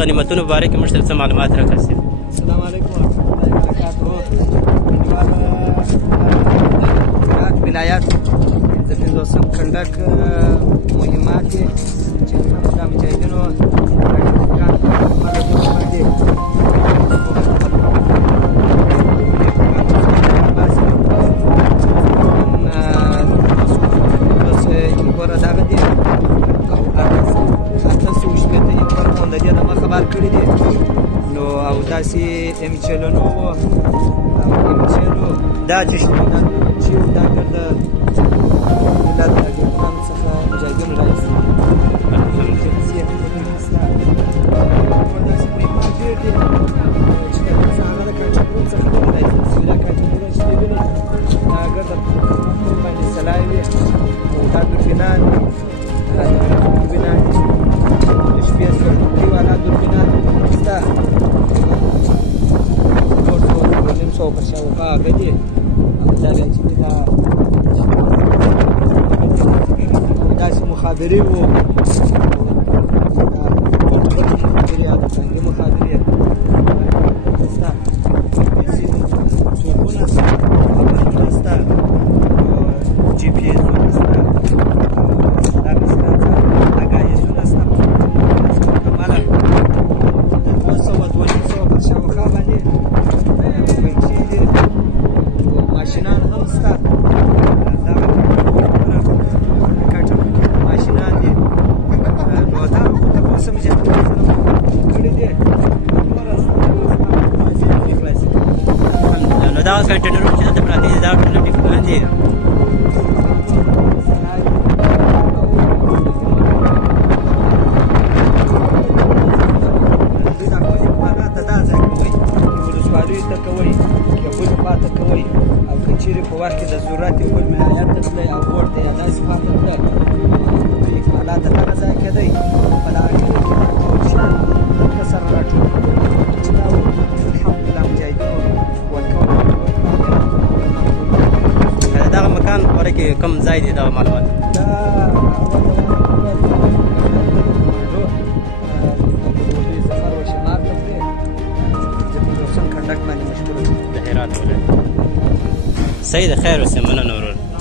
غنیمتونو په باره کې موږ ته څه معلومات راکړئ. السلام علیکم ورحمة الله وبرکاته. هرات ولایت 55 کنډک مهمات دي چې د مجاهدینو خبر کړی دی نو او داسې امچلونو دا چې دا د ملت د ګران څخه مجاهدینو راځي داسې مخابرې وو مخابرې یا د فرهنګي مخابرې شته څوکونه شته جي پي ایسونه شته دغسې اګاهیزونه شته عمله د 200 په شاوخوا باندې پیسې دي ماشینان هم شته دا کنټینرونه چې دلته پراته دي دا ټول ډیپلومان دي. ولسوالیو ته کوئ یا بلې خوا ته کوئ او که چېرې په وخت کې د ضرورت یو بل ملایت ته تلئ او ګوټ ته یا داسې خوا ته تلئ دوی اکمالات ته دغه ځای کېدئ په دغه کلي کې دا ټول شیان دلته سره راټول دا الحمدلله مجاهدینو دغه مکان په باره کې کوم ځای دی دغه معلومات؟ دا سفر و شمال ته پرې کنډک باندې مشهور د هرات ولایت. صحیح ده، خیر اوسې، مننه ورور.